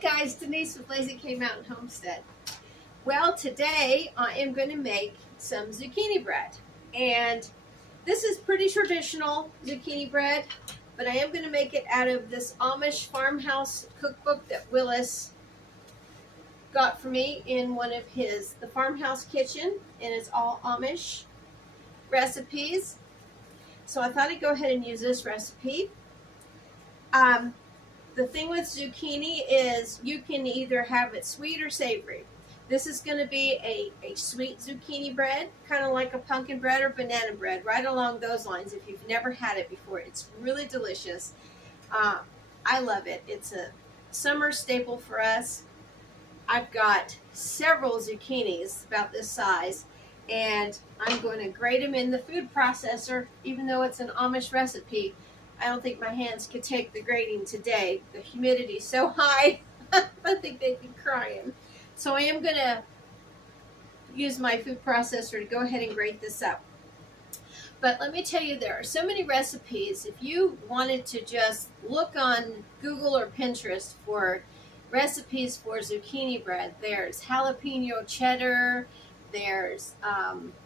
guys, Denise with Lazy K Mountain Homestead. Well, today I am going to make some zucchini bread, and this is pretty traditional zucchini bread, but I am going to make it out of this Amish farmhouse cookbook that Willis got for me in one of the farmhouse kitchen, and it's all Amish recipes. So I thought I'd go ahead and use this recipe. The thing with zucchini is you can either have it sweet or savory. This is going to be a sweet zucchini bread, kind of like a pumpkin bread or banana bread, right along those lines. If you've never had it before, it's really delicious. I love it. It's a summer staple for us. I've got several zucchinis about this size, and I'm going to grate them in the food processor. Even though it's an Amish recipe, I don't think my hands could take the grating today. The humidity's so high, I think they'd be crying. So I am going to use my food processor to go ahead and grate this up. But let me tell you, there are so many recipes. If you wanted to just look on Google or Pinterest for recipes for zucchini bread, there's jalapeno cheddar, there's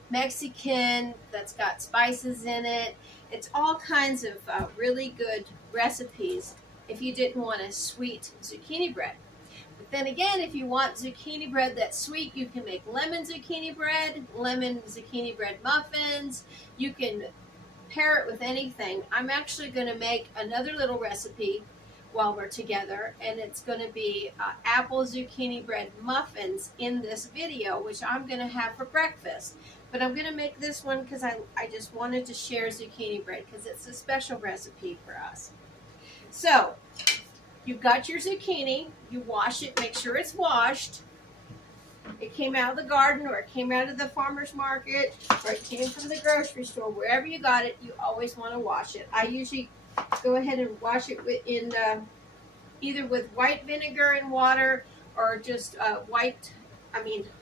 Mexican that's got spices in it. It's all kinds of really good recipes if you didn't want a sweet zucchini bread. But then again, if you want zucchini bread that's sweet, you can make lemon zucchini bread muffins. You can pair it with anything. I'm actually going to make another little recipe while we're together, and it's going to be apple zucchini bread muffins in this video, which I'm going to have for breakfast. But I'm going to make this one because I just wanted to share zucchini bread because it's a special recipe for us. So, you've got your zucchini. You wash it. Make sure it's washed. It came out of the garden, or it came out of the farmer's market, or it came from the grocery store. Wherever you got it, you always want to wash it. I usually go ahead and wash it either with white vinegar and water, or just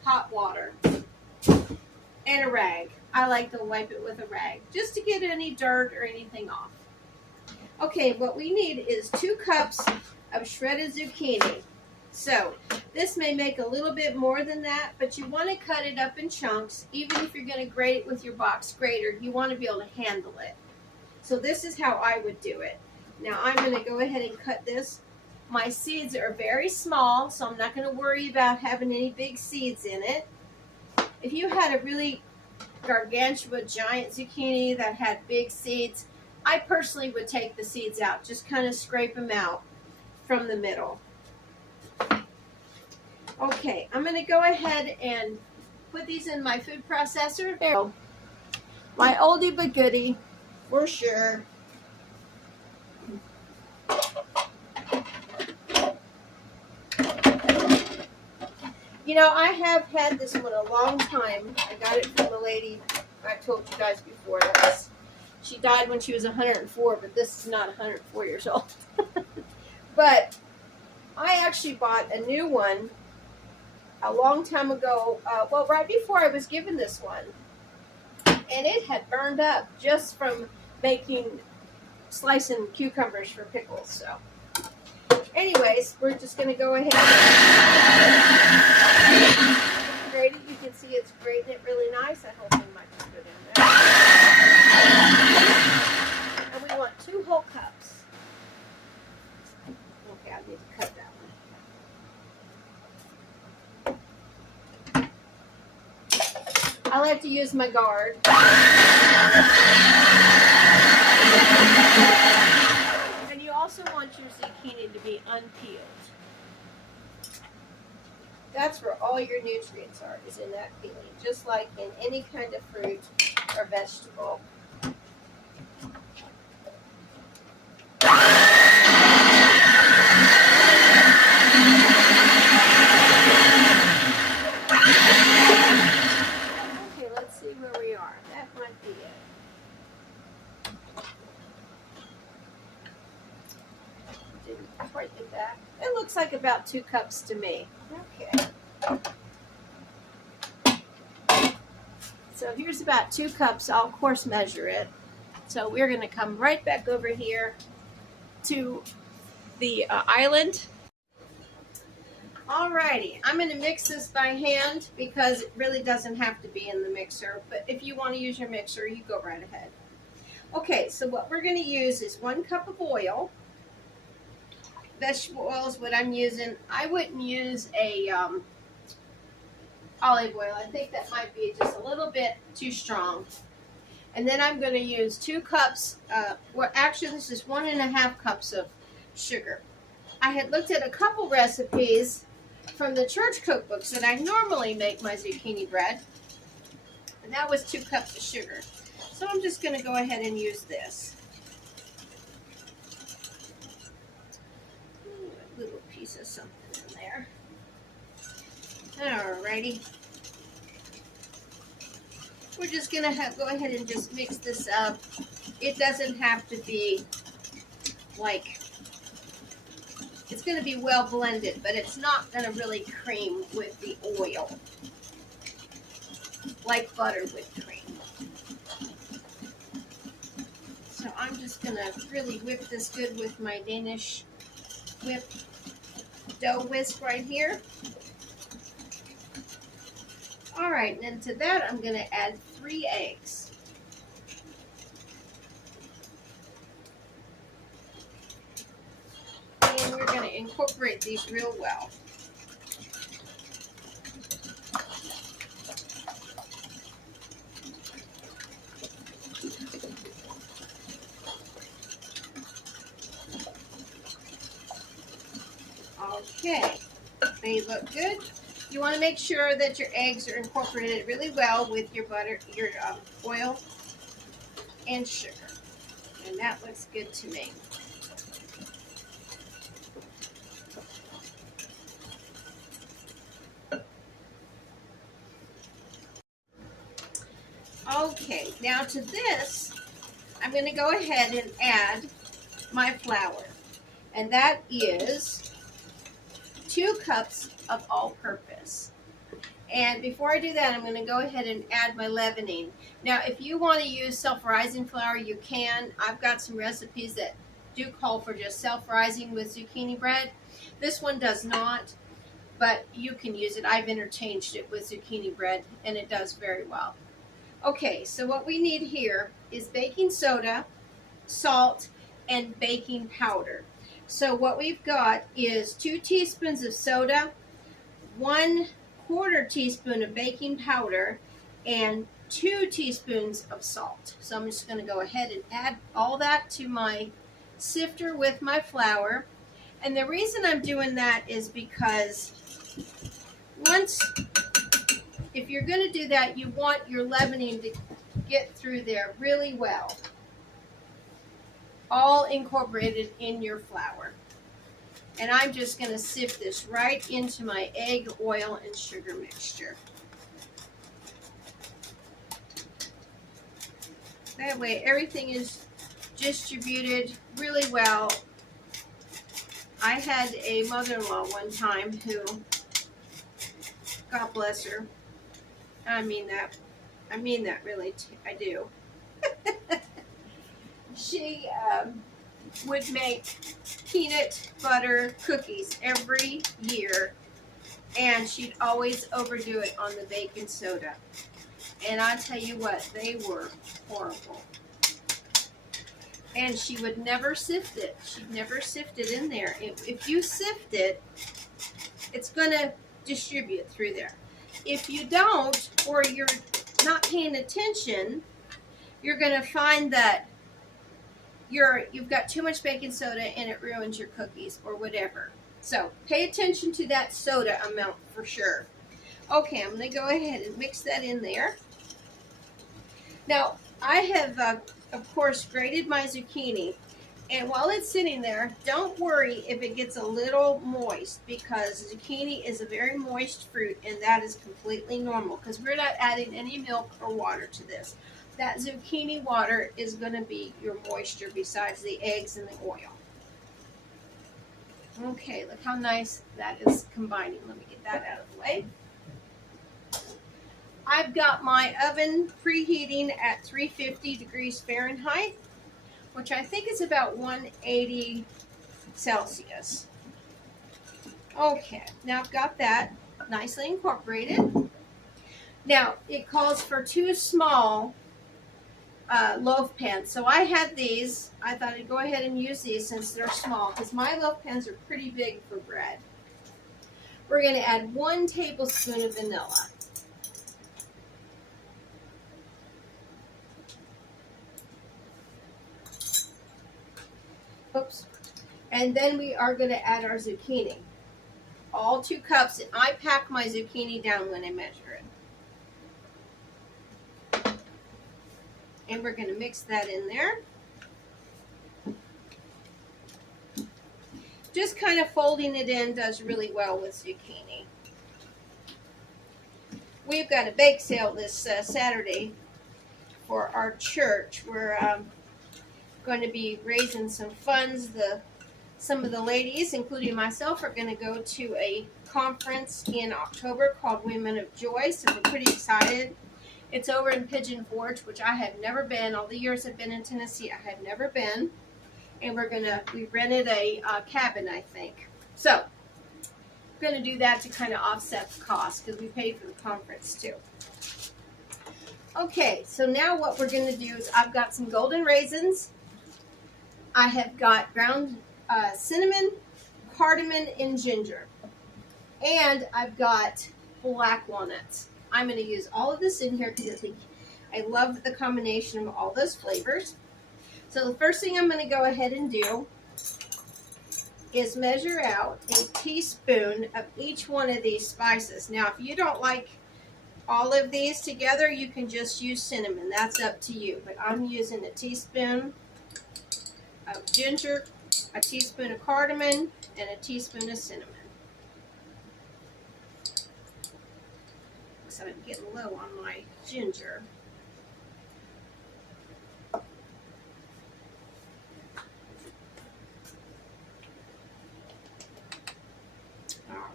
hot water. And a rag. I like to wipe it with a rag just to get any dirt or anything off. Okay, what we need is 2 cups of shredded zucchini. So this may make a little bit more than that, but you want to cut it up in chunks. Even if you're going to grate it with your box grater, you want to be able to handle it. So this is how I would do it. Now I'm going to go ahead and cut this. My seeds are very small, so I'm not going to worry about having any big seeds in it. If you had a really gargantuan giant zucchini that had big seeds, I personally would take the seeds out. Just kind of scrape them out from the middle. Okay, I'm going to go ahead and put these in my food processor. There we go. My oldie but goodie, for sure. You know, I have had this one a long time. I got it from the lady I told you guys before. She died when she was 104, but this is not 104 years old. But I actually bought a new one a long time ago, right before I was given this one. And it had burned up just from slicing cucumbers for pickles, so. Anyways, we're just going to go ahead and grate it. You can see it's grating it really nice. I hope we might put it in there. And we want 2 whole cups. Okay, I need to cut that one. I like to use my guard. Also want your zucchini to be unpeeled. That's where all your nutrients are, is in that peeling, just like in any kind of fruit or vegetable. Okay, let's see where we are. That might be it. Quite get that. It looks like about 2 cups to me. Okay. So here's about 2 cups. I'll of course measure it. So we're going to come right back over here to the island. Alrighty, I'm going to mix this by hand because it really doesn't have to be in the mixer, but if you want to use your mixer, you go right ahead. Okay, so what we're going to use is 1 cup of oil. Vegetable oil is what I'm using. I wouldn't use a olive oil. I think that might be just a little bit too strong. And then I'm going to use 2 cups, well actually this is 1.5 cups of sugar. I had looked at a couple recipes from the church cookbooks that I normally make my zucchini bread, and that was 2 cups of sugar. So I'm just going to go ahead and use this. A little piece of something in there. Alrighty. We're just going to go ahead and just mix this up. It doesn't have to be like, it's going to be well blended, but it's not going to really cream with the oil like butter would cream. So I'm just going to really whip this good with my Danish whip dough whisk right here. All right, and then to that I'm going to add 3 eggs. And we're going to incorporate these real well. Okay, they look good. You want to make sure that your eggs are incorporated really well with your butter, your oil, and sugar. And that looks good to me. Okay, now to this, I'm going to go ahead and add my flour. And that is 2 cups of all-purpose. And before I do that, I'm going to go ahead and add my leavening. Now, if you want to use self-rising flour, you can. I've got some recipes that do call for just self-rising with zucchini bread. This one does not, but you can use it. I've interchanged it with zucchini bread, and it does very well. Okay, so what we need here is baking soda, salt, and baking powder. So what we've got is 2 teaspoons of soda, 1/4 teaspoon of baking powder, and 2 teaspoons of salt. So I'm just going to go ahead and add all that to my sifter with my flour. And the reason I'm doing that is because if you're going to do that, you want your leavening to get through there really well. All incorporated in your flour. And I'm just going to sift this right into my egg, oil, and sugar mixture. That way everything is distributed really well. I had a mother-in-law one time who, God bless her, I mean that really, I do. She would make peanut butter cookies every year, and she'd always overdo it on the baking soda. And I tell you what, they were horrible. And she would never sift it. She'd never sift it in there. If you sift it, it's going to distribute through there. If you don't, or you're not paying attention, you're going to find that you've got too much baking soda and it ruins your cookies or whatever. So pay attention to that soda amount for sure. Okay, I'm going to go ahead and mix that in there. Now, I have, of course, grated my zucchini. And while it's sitting there, don't worry if it gets a little moist, because zucchini is a very moist fruit, and that is completely normal because we're not adding any milk or water to this. That zucchini water is going to be your moisture besides the eggs and the oil. Okay, look how nice that is combining. Let me get that out of the way. I've got my oven preheating at 350 degrees Fahrenheit, which I think is about 180 Celsius. Okay, now I've got that nicely incorporated. Now, it calls for 2 small loaf pans. So I had these. I thought I'd go ahead and use these since they're small because my loaf pans are pretty big for bread. We're going to add 1 tablespoon of vanilla. Oops. And then we are going to add our zucchini. All 2 cups. And I pack my zucchini down when I measure it. And we're going to mix that in there. Just kind of folding it in does really well with zucchini. We've got a bake sale this Saturday for our church. We're going to be raising some funds. Some of the ladies, including myself, are going to go to a conference in October called Women of Joy, so we're pretty excited. It's over in Pigeon Forge, which I have never been. All the years I've been in Tennessee, I have never been. And we rented a cabin, I think. So, we're going to do that to kind of offset the cost because we paid for the conference too. Okay, so now what we're going to do is I've got some golden raisins. I have got ground cinnamon, cardamom, and ginger. And I've got black walnuts. I'm going to use all of this in here because I love the combination of all those flavors. So the first thing I'm going to go ahead and do is measure out a teaspoon of each one of these spices. Now, if you don't like all of these together, you can just use cinnamon. That's up to you. But I'm using a teaspoon of ginger, a teaspoon of cardamom, and a teaspoon of cinnamon. So I'm getting low on my ginger. All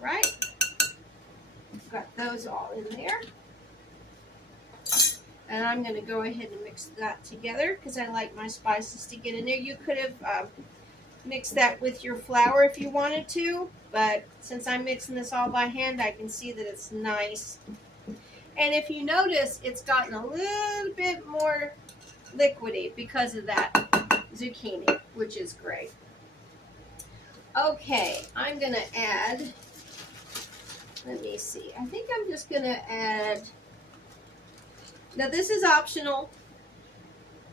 right. Got those all in there. And I'm going to go ahead and mix that together because I like my spices to get in there. You could have mixed that with your flour if you wanted to, but since I'm mixing this all by hand, I can see that it's nice. And if you notice, it's gotten a little bit more liquidy because of that zucchini, which is great. Okay, I'm going to add, let me see, I think I'm just going to add, now this is optional.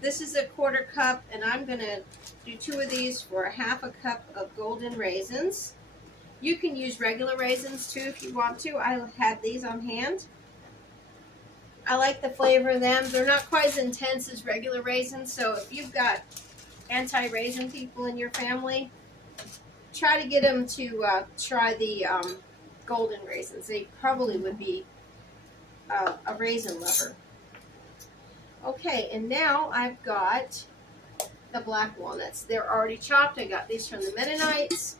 This is a 1/4 cup, and I'm going to do 2 of these for 1/2 cup of golden raisins. You can use regular raisins too if you want to. I had these on hand. I like the flavor of them. They're not quite as intense as regular raisins, so if you've got anti-raisin people in your family, try to get them to try the golden raisins. They probably would be a raisin lover. Okay, and now I've got the black walnuts. They're already chopped. I got these from the Mennonites.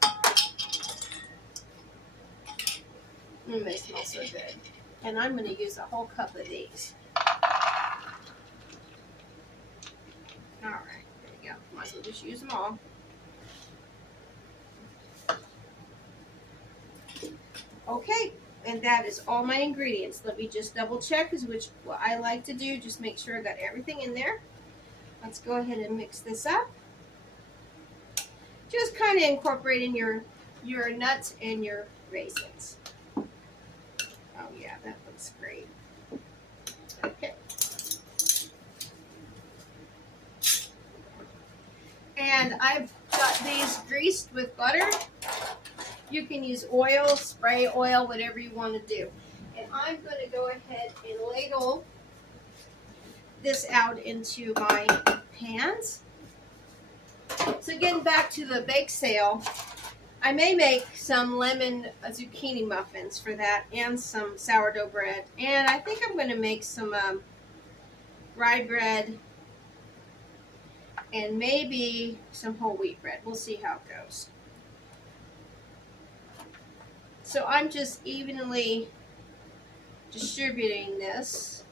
They smell so good. And I'm going to use a whole cup of these. All right, there we go. Might as well just use them all. Okay, and that is all my ingredients. Let me just double check, which what I like to do, just make sure I got everything in there. Let's go ahead and mix this up. Just kind of incorporating your nuts and your raisins. Oh yeah, that looks great. Okay. And I've got these greased with butter. You can use oil, spray oil, whatever you want to do. And I'm going to go ahead and ladle this out into my pans. So getting back to the bake sale, I may make some lemon zucchini muffins for that and some sourdough bread. And I think I'm going to make some rye bread and maybe some whole wheat bread. We'll see how it goes. So I'm just evenly distributing this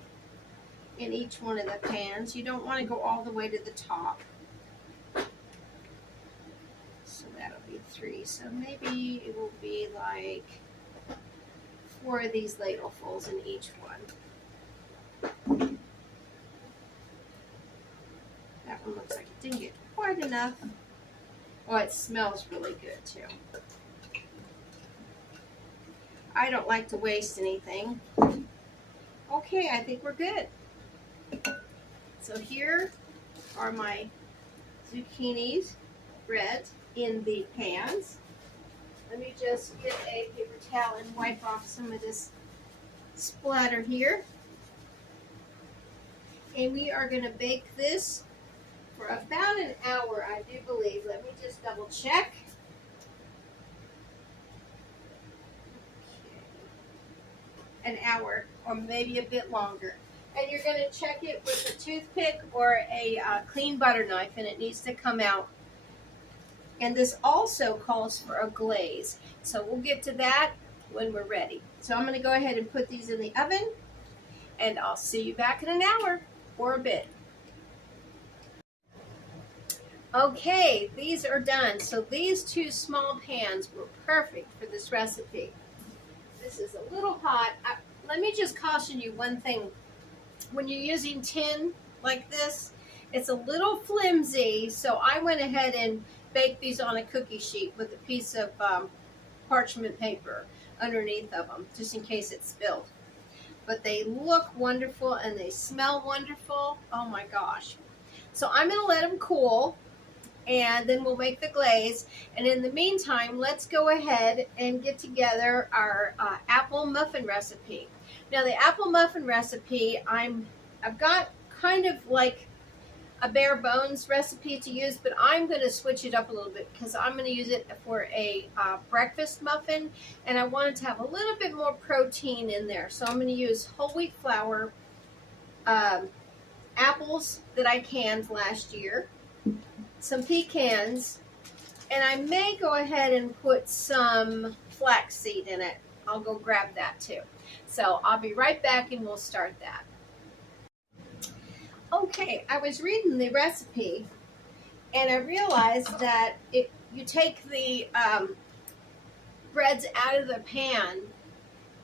in each one of the pans. You don't want to go all the way to the top. So that'll be 3. So maybe it will be like 4 of these ladlefuls in each one. That one looks like it didn't get quite enough. Oh, it smells really good too. I don't like to waste anything. Okay, I think we're good. So here are my zucchinis bread in the pans. Let me just get a paper towel and wipe off some of this splatter here. And we are going to bake this for about an hour, I do believe. Let me just double check. An hour or maybe a bit longer. And you're going to check it with a toothpick or a clean butter knife, and it needs to come out. And this also calls for a glaze. So we'll get to that when we're ready. So I'm going to go ahead and put these in the oven, and I'll see you back in an hour or a bit. Okay, these are done. So these 2 small pans were perfect for this recipe. This is a little hot. Let me just caution you one thing. When you're using tin like this, it's a little flimsy, so I went ahead and baked these on a cookie sheet with a piece of parchment paper underneath of them, just in case it spilled. But they look wonderful and they smell wonderful. Oh my gosh. So I'm going to let them cool, and then we'll make the glaze. And in the meantime, let's go ahead and get together our apple muffin recipe. Now the apple muffin recipe, I've got kind of like a bare bones recipe to use, but I'm going to switch it up a little bit because I'm going to use it for a breakfast muffin, and I wanted to have a little bit more protein in there. So I'm going to use whole wheat flour, apples that I canned last year, some pecans, and I may go ahead and put some flaxseed in it. I'll go grab that too. So I'll be right back and we'll start that. Okay, I was reading the recipe and I realized that you take the breads out of the pan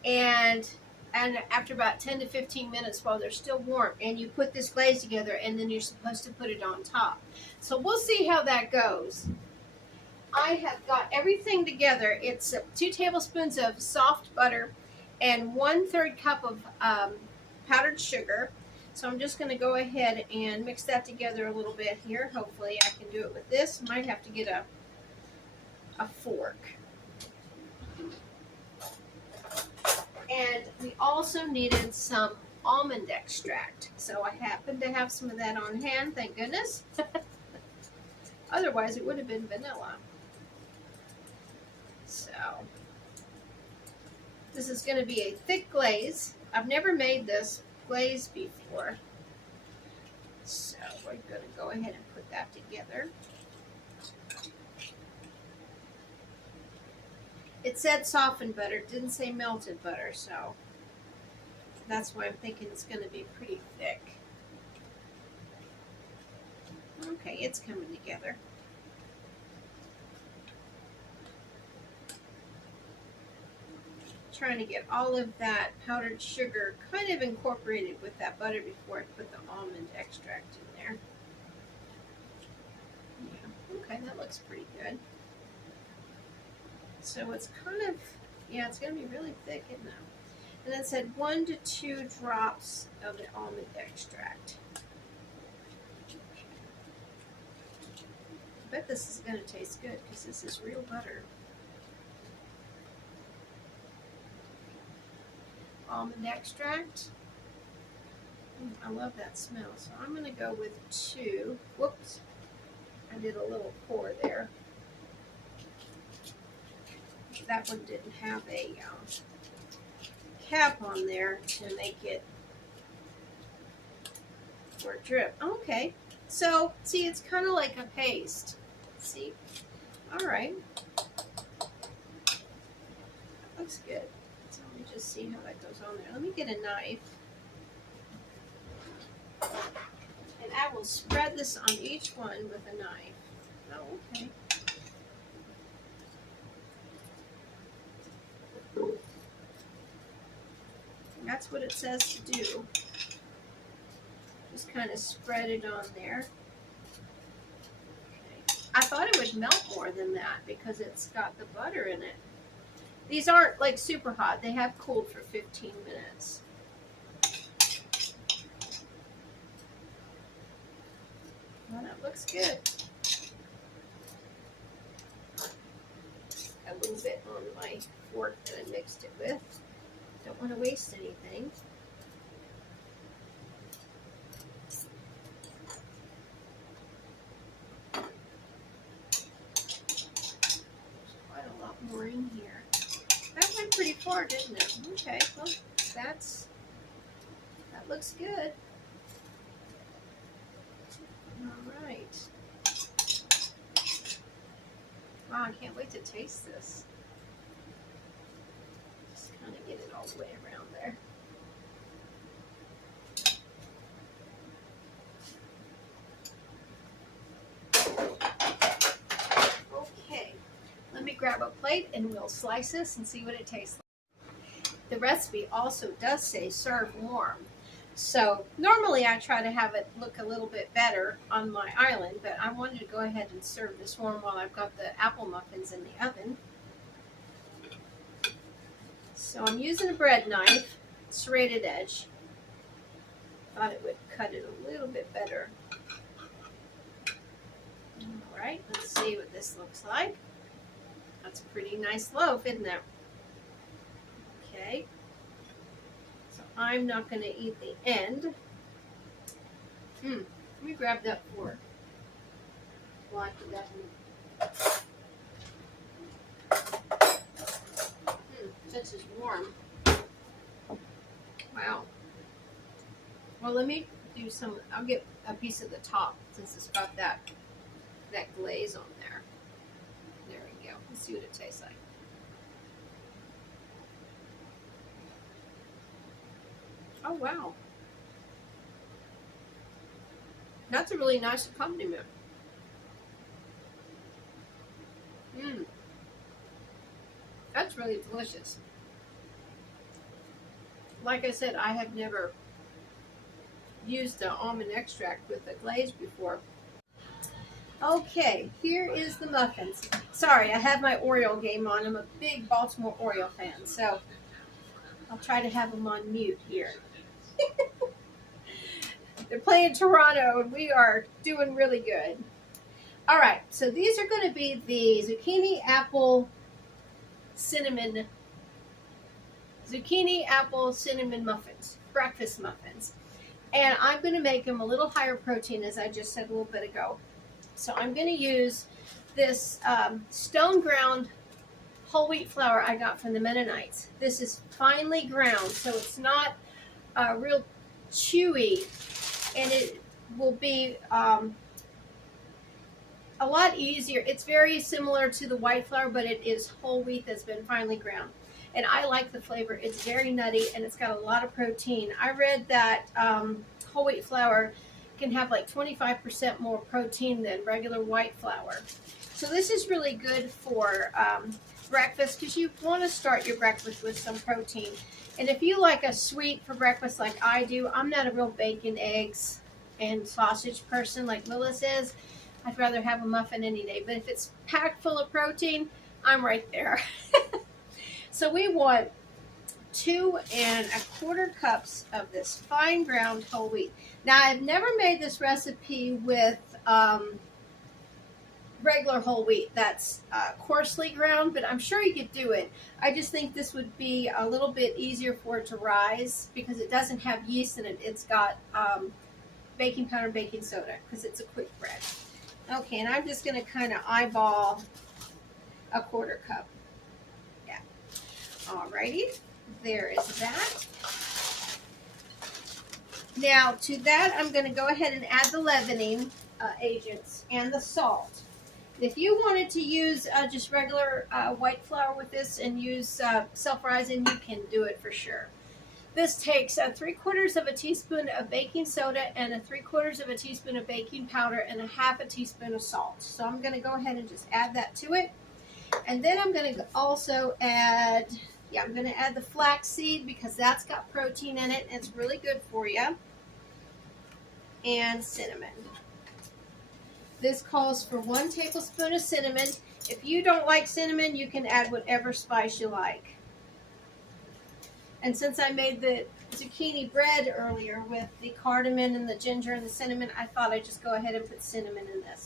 and after about 10 to 15 minutes while they're still warm, and you put this glaze together, and then you're supposed to put it on top. So we'll see how that goes. I have got everything together. It's 2 tablespoons of soft butter and 1/3 cup of powdered sugar. So I'm just going to go ahead and mix that together a little bit here. Hopefully I can do it with this. Might have to get a fork. And we also needed some almond extract. So I happen to have some of that on hand, thank goodness. Otherwise it would have been vanilla. So this is going to be a thick glaze. I've never made this glaze before. So we're going to go ahead and put that together. It said softened butter, it didn't say melted butter, so that's why I'm thinking it's going to be pretty thick. Okay, it's coming together. Trying to get all of that powdered sugar kind of incorporated with that butter before I put the almond extract in there. Yeah, okay, that looks pretty good. So it's kind of, yeah, it's going to be really thick, isn't it? And it said 1 to 2 drops of the almond extract. I bet this is going to taste good because this is real butter. Almond extract. I love that smell. So I'm going to go with 2. Whoops. I did a little pour there. That one didn't have a cap on there to make it for drip. Okay, so see, it's kind of like a paste. See, all right, that looks good. So let me just see how that goes on there. Let me get a knife, and I will spread this on each one with a knife. Oh, okay. That's what it says to do. Just kind of spread it on there. Okay. I thought it would melt more than that because it's got the butter in it. These aren't like super hot. They have cooled for 15 minutes. Well, that looks good. A little bit on my fork that I mixed it with. Don't want to waste anything. Quite a lot more in here. That went pretty far, didn't it? Okay, well, that looks good. All right. Wow, I can't wait to taste this. Just kind of get it all the way around there. Okay, let me grab a plate and we'll slice this and see what it tastes like. The recipe also does say serve warm. So normally I try to have it look a little bit better on my island, but I wanted to go ahead and serve this warm while I've got the apple muffins in the oven. So I'm using a bread knife, serrated edge. Thought it would cut it a little bit better. All right, let's see what this looks like. That's a pretty nice loaf, isn't it? Okay. I'm not going to eat the end. Let me grab that fork. Well, I put that in. This is warm. Wow. Well, let me do some. I'll get a piece of the top since it's got that glaze on there. There we go. Let's see what it tastes like. Oh, wow. That's a really nice accompaniment. That's really delicious. Like I said, I have never used the almond extract with the glaze before. Okay, here is the muffins. Sorry, I have my Oreo game on. I'm a big Baltimore Oreo fan, so I'll try to have them on mute here. They're playing Toronto, and we are doing really good. All right, so these are going to be the zucchini apple cinnamon muffins, breakfast muffins. And I'm going to make them a little higher protein, as I just said a little bit ago. So I'm going to use this stone ground whole wheat flour I got from the Mennonites. This is finely ground, so it's not real chewy, and it will be a lot easier. It's very similar to the white flour, but it is whole wheat that's been finely ground. And I like the flavor. It's very nutty, and it's got a lot of protein. I read that whole wheat flour can have like 25% more protein than regular white flour. So this is really good for breakfast, because you want to start your breakfast with some protein. And if you like a sweet for breakfast like I do, I'm not a real bacon, eggs, and sausage person like Willis is. I'd rather have a muffin any day. But if it's packed full of protein, I'm right there. So we want 2 1/4 cups of this fine ground whole wheat. Now, I've never made this recipe with regular whole wheat that's coarsely ground, but I'm sure you could do it. I just think this would be a little bit easier for it to rise because it doesn't have yeast in it. It's got baking powder and baking soda because it's a quick bread. Okay, and I'm just going to kind of eyeball a 1/4 cup. Yeah. Alrighty, there is that. Now, to that, I'm going to go ahead and add the leavening agents and the salt. If you wanted to use just regular white flour with this and use self-rising, you can do it for sure. This takes 3/4 of a teaspoon of baking soda and 3/4 of a teaspoon of baking powder and 1/2 teaspoon of salt. So I'm going to go ahead and just add that to it. And then I'm going to also add Yeah, I'm going to add the flaxseed because that's got protein in it and it's really good for you. And cinnamon. This calls for 1 tablespoon of cinnamon. If you don't like cinnamon, you can add whatever spice you like. And since I made the zucchini bread earlier with the cardamom and the ginger and the cinnamon, I thought I'd just go ahead and put cinnamon in this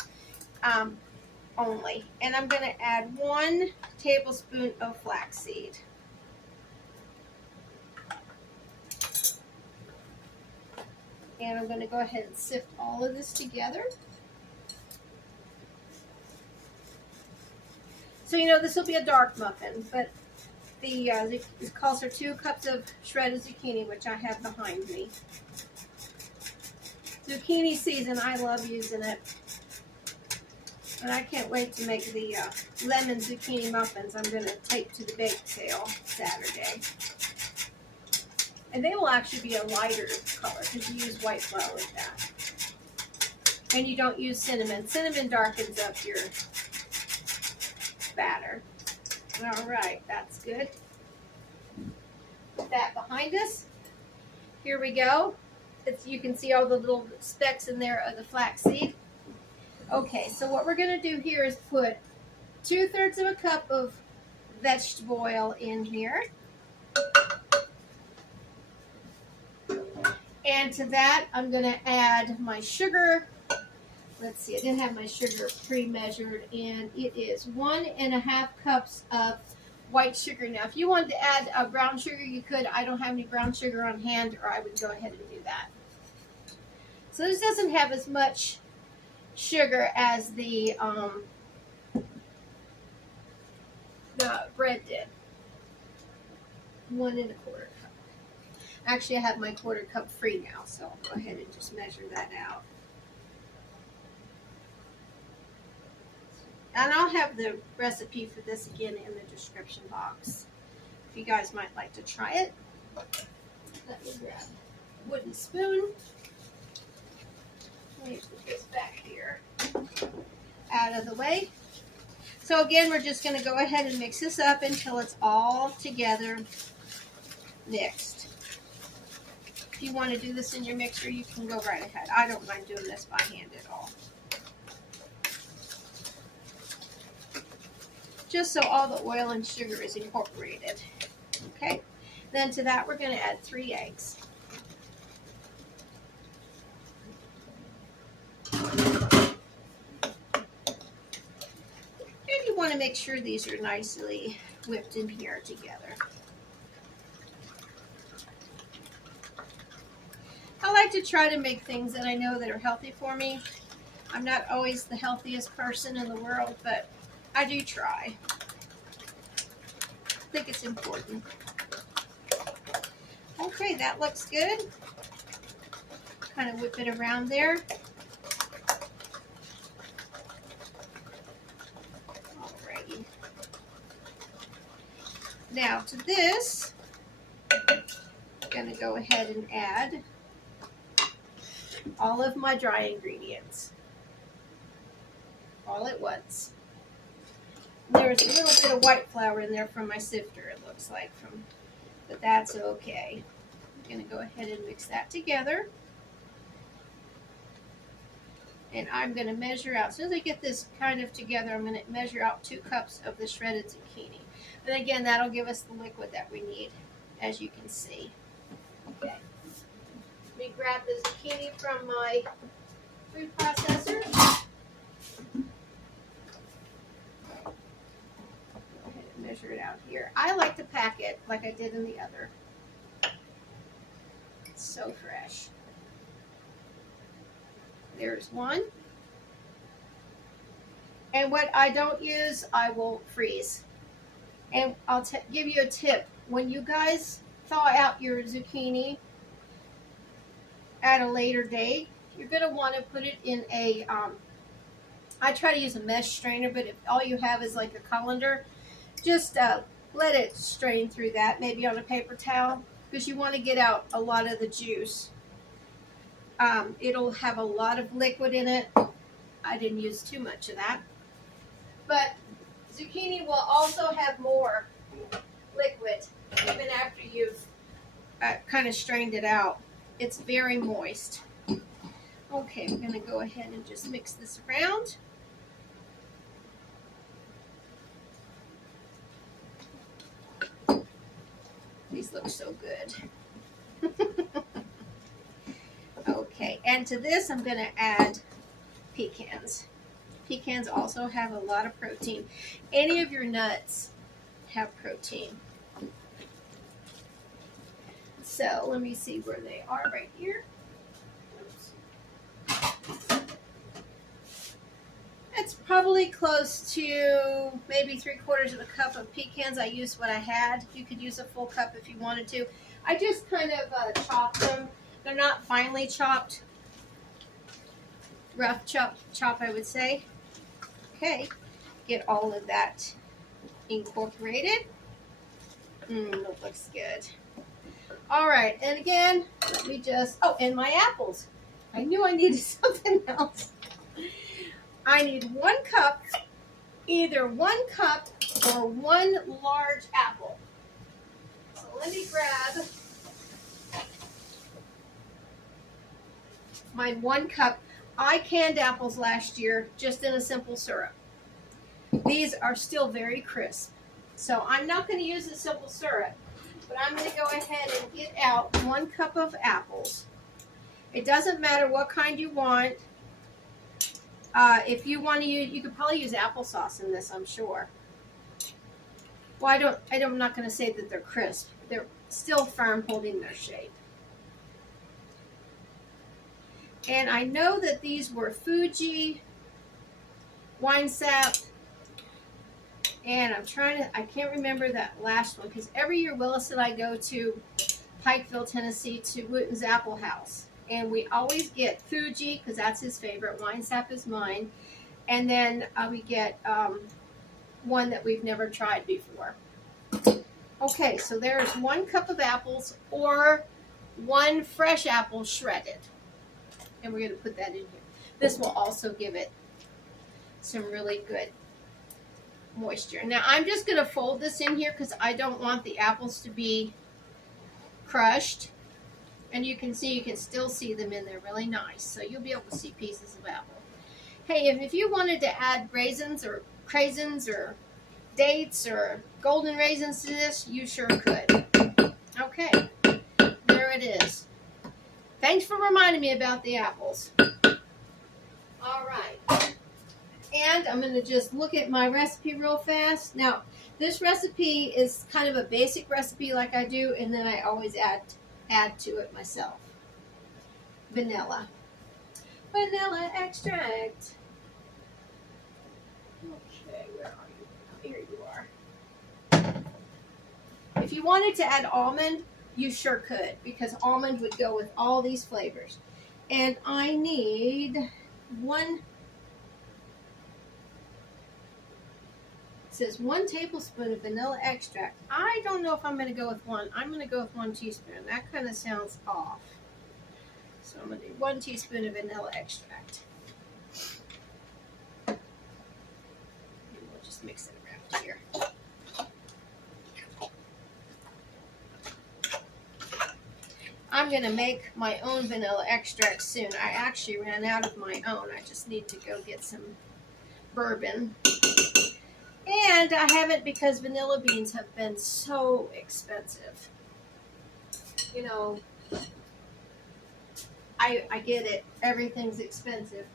only. And I'm going to add 1 tablespoon of flaxseed. And I'm going to go ahead and sift all of this together. So you know this will be a dark muffin, but it calls for 2 cups of shredded zucchini, which I have behind me. Zucchini season, I love using it. And I can't wait to make the lemon zucchini muffins I'm going to take to the bake sale Saturday. And they will actually be a lighter color because you use white flour with that. And you don't use cinnamon. Cinnamon darkens up your batter. All right, that's good. Put that behind us. Here we go. You can see all the little specks in there of the flaxseed. Okay, so what we're going to do here is put 2/3 of a cup of vegetable oil in here. And to that, I'm going to add my sugar. Let's see, I didn't have my sugar pre-measured, and it is 1.5 cups of white sugar. Now, if you wanted to add brown sugar, you could. I don't have any brown sugar on hand, or I would go ahead and do that. So this doesn't have as much sugar as the bread did. 1 1/4 cup. Actually, I have my 1/4 cup free now, so I'll go ahead and just measure that out. And I'll have the recipe for this again in the description box. If you guys might like to try it. Let me grab a wooden spoon. Let me put this back here. Out of the way. So again, we're just going to go ahead and mix this up until it's all together mixed. If you want to do this in your mixer, you can go right ahead. I don't mind doing this by hand at all. Just so all the oil and sugar is incorporated. Okay, then to that we're going to add 3 eggs. And you want to make sure these are nicely whipped in here together. I like to try to make things that I know that are healthy for me. I'm not always the healthiest person in the world, but I do try. I think it's important. Okay, that looks good. Kind of whip it around there. Alrighty. Now to this, I'm going to go ahead and add all of my dry ingredients. All at once. There's a little bit of white flour in there from my sifter, it looks like, but that's okay. I'm going to go ahead and mix that together. And I'm going to measure out, as soon as I get this kind of together, I'm going to measure out 2 cups of the shredded zucchini. And again, that'll give us the liquid that we need, as you can see. Okay. Let me grab the zucchini from my food processor. Measure it out here. I like to pack it like I did in the other. It's so fresh. There's 1. And what I don't use, I will freeze. And I'll give you a tip. When you guys thaw out your zucchini at a later date, you're going to want to put it in a, I try to use a mesh strainer, but if all you have is like a colander, just let it strain through that, maybe on a paper towel, because you want to get out a lot of the juice. It'll have a lot of liquid in it. I didn't use too much of that. But zucchini will also have more liquid you've kind of strained it out. It's very moist. Okay, I'm going to go ahead and just mix this around. These look so good. Okay, and to this I'm going to add pecans. Pecans also have a lot of protein. Any of your nuts have protein. So let me see where they are right here. It's probably close to maybe 3/4 of a cup of pecans. I used what I had. You could use a full cup if you wanted to. I just kind of chopped them. They're not finely chopped. Rough chop I would say. Okay, get all of that incorporated. That looks good. All right, and again, let me just, oh, and my apples. I knew I needed something else. I need 1 cup, either 1 cup or 1 large apple. So let me grab my 1 cup. I canned apples last year just in a simple syrup. These are still very crisp. So I'm not going to use the simple syrup, but I'm going to go ahead and get out 1 cup of apples. It doesn't matter what kind you want. If you want to use, you could probably use applesauce in this, I'm sure. Well, I'm not going to say that they're crisp. They're still firm, holding their shape. And I know that these were Fuji, wine sap, and I can't remember that last one, because every year Willis and I go to Pikeville, Tennessee to Wooten's Apple House. And we always get Fuji, because that's his favorite. Wine sap is mine. And then we get one that we've never tried before. Okay, so there's 1 cup of apples, or 1 fresh apple shredded. And we're going to put that in here. This will also give it some really good moisture. Now I'm just going to fold this in here because I don't want the apples to be crushed. And you can still see them in there really nice. So you'll be able to see pieces of apple. Hey, if you wanted to add raisins or craisins or dates or golden raisins to this, you sure could. Okay, there it is. Thanks for reminding me about the apples. All right. And I'm going to just look at my recipe real fast. Now, this recipe is kind of a basic recipe like I do, and then I always add to it myself. Vanilla extract. Okay, where are you? Here you are. If you wanted to add almond, you sure could, because almond would go with all these flavors. And I need 1, it says 1 tablespoon of vanilla extract. I don't know if I'm going to go with 1. I'm going to go with 1 teaspoon. That kind of sounds off. So I'm going to do 1 teaspoon of vanilla extract. And we'll just mix it around here. I'm going to make my own vanilla extract soon. I actually ran out of my own. I just need to go get some bourbon. And I haven't, because vanilla beans have been so expensive. You know, I get it. Everything's expensive.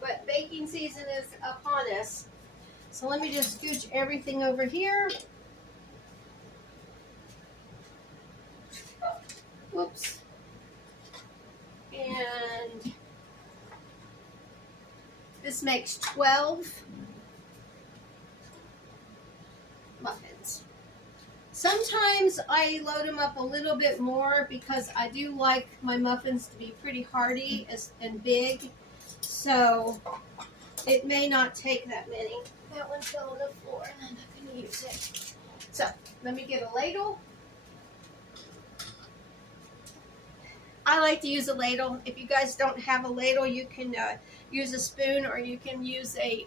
But baking season is upon us. So let me just scooch everything over here. Whoops. And this makes 12 muffins. Sometimes I load them up a little bit more because I do like my muffins to be pretty hearty and big. So it may not take that many. That one fell on the floor and I'm not going to use it. So let me get a ladle. I like to use a ladle. If you guys don't have a ladle, you can use a spoon, or you can use a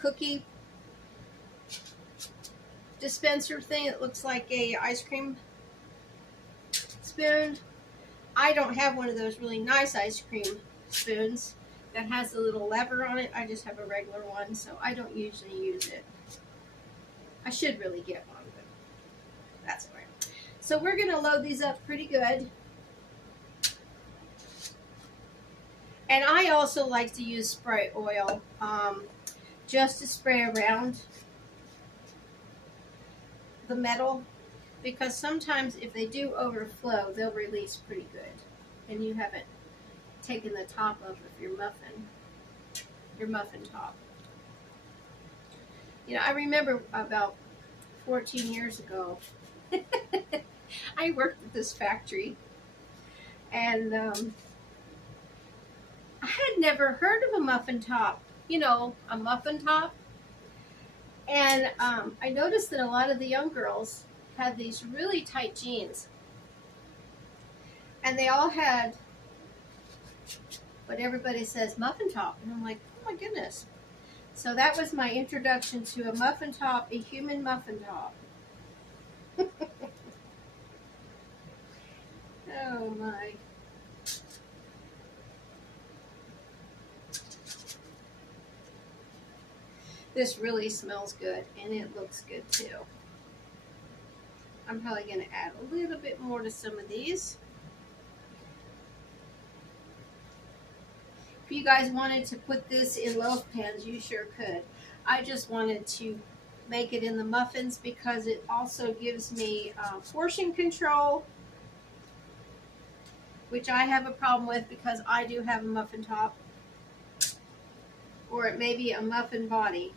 cookie dispenser thing that looks like a ice cream spoon. I don't have one of those really nice ice cream spoons that has a little lever on it. I just have a regular one, so I don't usually use it. I should really get one, but that's all right. So we're going to load these up pretty good. And I also like to use spray oil just to spray around the metal, because sometimes if they do overflow, they'll release pretty good. And you haven't taken the top off of your muffin top. You know, I remember about 14 years ago, I worked at this factory, and I had never heard of a muffin top. You know, a muffin top. And I noticed that a lot of the young girls had these really tight jeans. And they all had what everybody says, muffin top. And I'm like, oh my goodness. So that was my introduction to a muffin top, a human muffin top. Oh my. This really smells good, and it looks good too. I'm probably going to add a little bit more to some of these. If you guys wanted to put this in loaf pans, you sure could. I just wanted to make it in the muffins because it also gives me portion control, which I have a problem with because I do have a muffin top, or it may be a muffin body.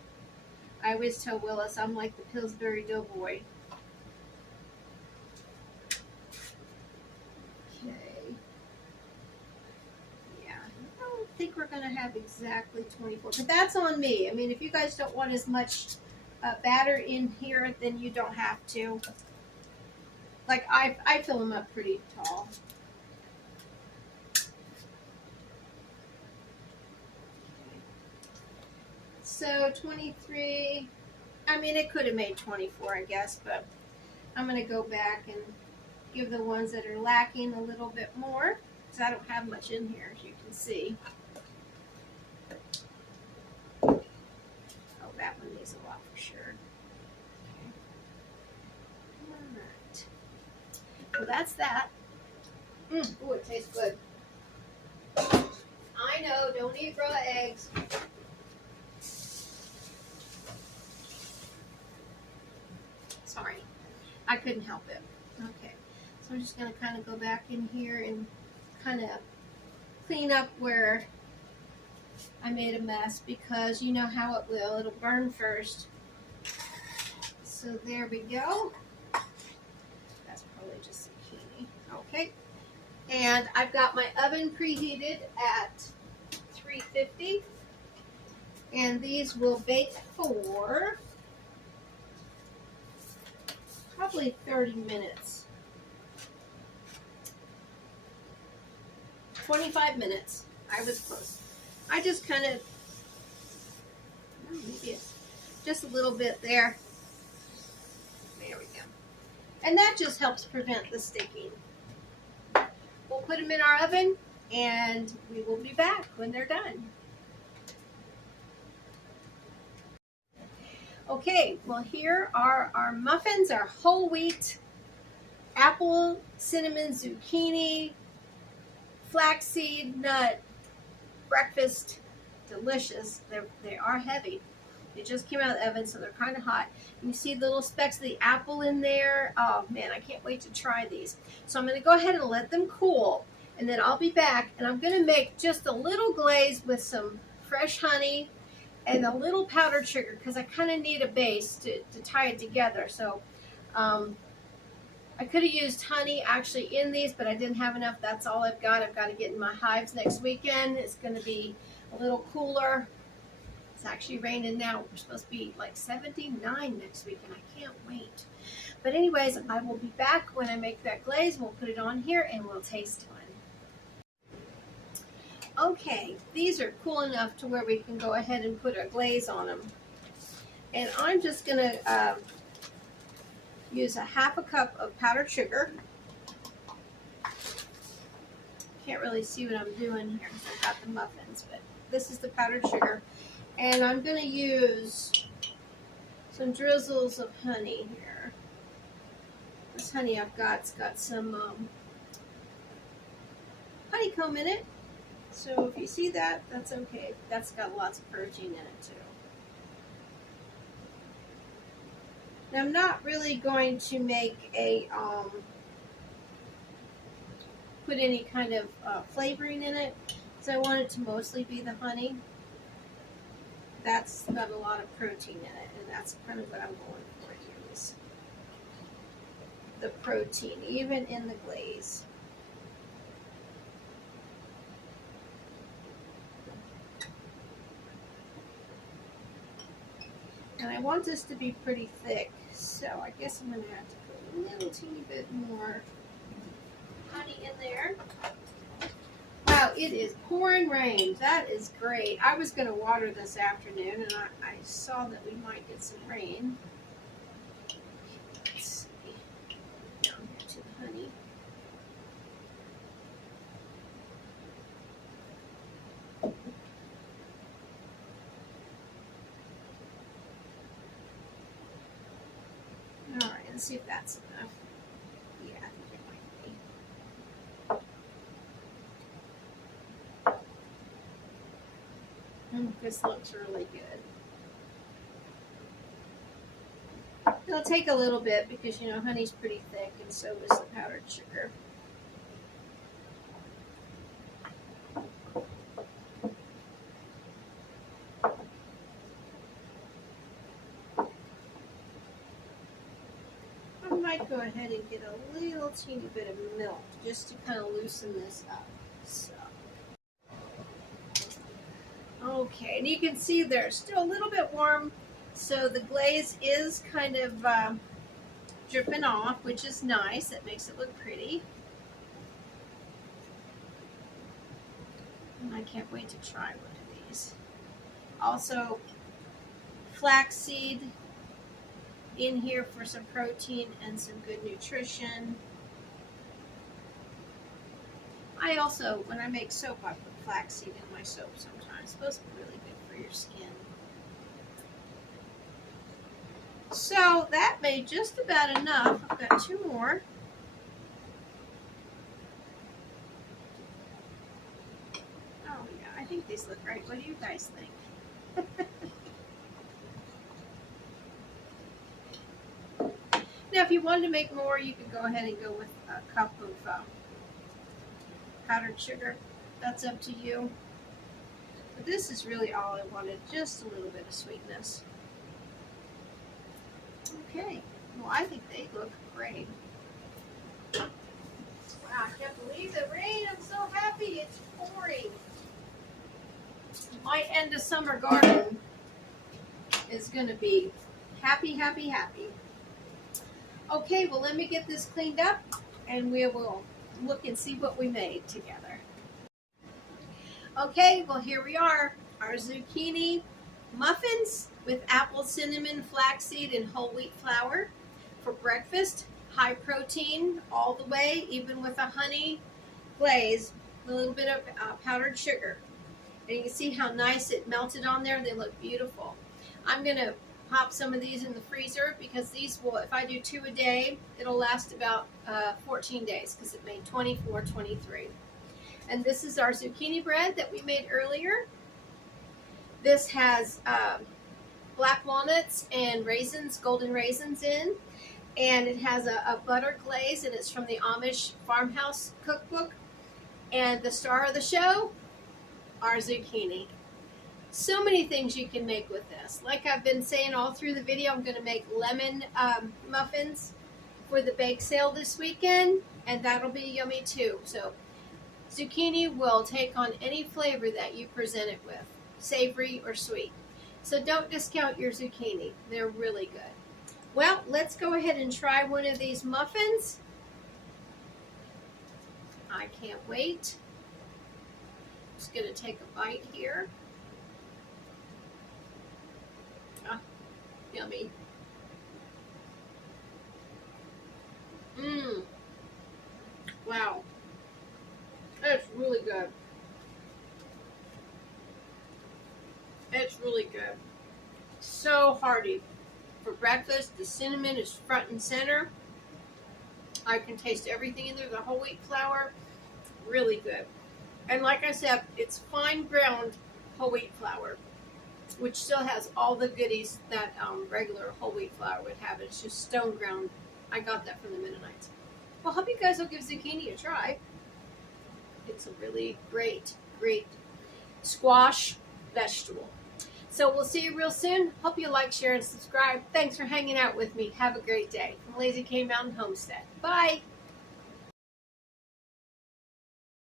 I always tell Willis I'm like the Pillsbury Doughboy. Okay. Yeah, I don't think we're going to have exactly 24, but that's on me. I mean, if you guys don't want as much batter in here, then you don't have to. Like, I fill them up pretty tall. So 23, I mean, it could have made 24, I guess, but I'm going to go back and give the ones that are lacking a little bit more, because I don't have much in here, as you can see. Oh, that one needs a lot for sure. Okay. All right. Well, that's that. Oh, it tastes good. I know, don't eat raw eggs. Sorry, I couldn't help it. Okay, so I'm just going to kind of go back in here and kind of clean up where I made a mess, because you know how it will. It'll burn first. So there we go. That's probably just zucchini. Okay, and I've got my oven preheated at 350, and these will bake for probably 30 minutes. 25 minutes. I was close. I just kind of, maybe it's just a little bit there. There we go. And that just helps prevent the sticking. We'll put them in our oven, and we will be back when they're done. Okay, well, here are our muffins, our whole wheat, apple, cinnamon, zucchini, flaxseed, nut, breakfast. Delicious. They are heavy. They just came out of the oven, so they're kind of hot. You see the little specks of the apple in there. Oh man, I can't wait to try these. So I'm going to go ahead and let them cool, and then I'll be back, and I'm going to make just a little glaze with some fresh honey and a little powdered sugar, because I kind of need a base to tie it together. So I could have used honey actually in these, but I didn't have enough. That's all I've got. I've got to get in my hives next weekend. It's going to be a little cooler. It's actually raining now. We're supposed to be like 79 next week, and I can't wait. But anyways, I will be back when I make that glaze. We'll put it on here, and we'll taste one. Okay, these are cool enough to where we can go ahead and put a glaze on them. And I'm just going to use a half a cup of powdered sugar. Can't really see what I'm doing here because I've got the muffins, but this is the powdered sugar. And I'm going to use some drizzles of honey here. This honey I've got's got some honeycomb in it. So if you see that, that's okay. That's got lots of protein in it too. Now I'm not really going to make a put any kind of flavoring in it, so I want it to mostly be the honey. That's got a lot of protein in it, and that's kind of what I'm going for here, is the protein, even in the glaze. And I want this to be pretty thick, so I guess I'm going to have to put a little teeny bit more honey in there. Wow, it is pouring rain. That is great. I was going to water this afternoon, and I saw that we might get some rain. Let's see. Down here to the honey. All right, let's see if that's enough. Yeah, I think it might be. This looks really good. It'll take a little bit because, you know, honey's pretty thick, and so is the powdered sugar. I might go ahead and get a little teeny bit of milk just to kind of loosen this up. So. Okay, and you can see they're still a little bit warm, so the glaze is kind of dripping off, which is nice. It makes it look pretty. And I can't wait to try one of these. Also, flaxseed in here for some protein and some good nutrition. I also, when I make soap, I put flaxseed in my soap sometimes. It's supposed to be really good for your skin. So that made just about enough. I've got two more. Oh yeah, I think these look great. What do you guys think? Now, if you wanted to make more, you could go ahead and go with a cup of powdered sugar. That's up to you. But this is really all I wanted, just a little bit of sweetness. Okay, well, I think they look great. Wow, I can't believe the rain. I'm so happy it's pouring. My end of summer garden is going to be happy, happy, happy. Okay, well, let me get this cleaned up, and we will look and see what we made together. Okay, well, here we are, our zucchini muffins with apple, cinnamon, flaxseed, and whole wheat flour for breakfast. High protein all the way, even with a honey glaze, a little bit of powdered sugar. And you can see how nice it melted on there. They look beautiful. I'm going to pop some of these in the freezer because these will, if I do 2 a day, it'll last about 14 days because it made 24, 23. And this is our zucchini bread that we made earlier. This has black walnuts and raisins, golden raisins in. And it has a butter glaze, and it's from the Amish farmhouse cookbook. And the star of the show, our zucchini. So many things you can make with this. Like I've been saying all through the video, I'm going to make lemon muffins for the bake sale this weekend, and that'll be yummy too. So zucchini will take on any flavor that you present it with, savory or sweet. So don't discount your zucchini. They're really good. Well, let's go ahead and try one of these muffins. I can't wait. Just going to take a bite here. Ah, yummy. good. It's really good. So hearty. For breakfast, the cinnamon is front and center. I can taste everything in there. The whole wheat flour, really good. And like I said, it's fine ground whole wheat flour, which still has all the goodies that regular whole wheat flour would have. It's just stone ground. I got that from the Mennonites. Well, hope you guys will give zucchini a try. It's a really great, great squash vegetable. So we'll see you real soon. Hope you like, share, and subscribe. Thanks for hanging out with me. Have a great day. From Lazy K Mountain Homestead. Bye.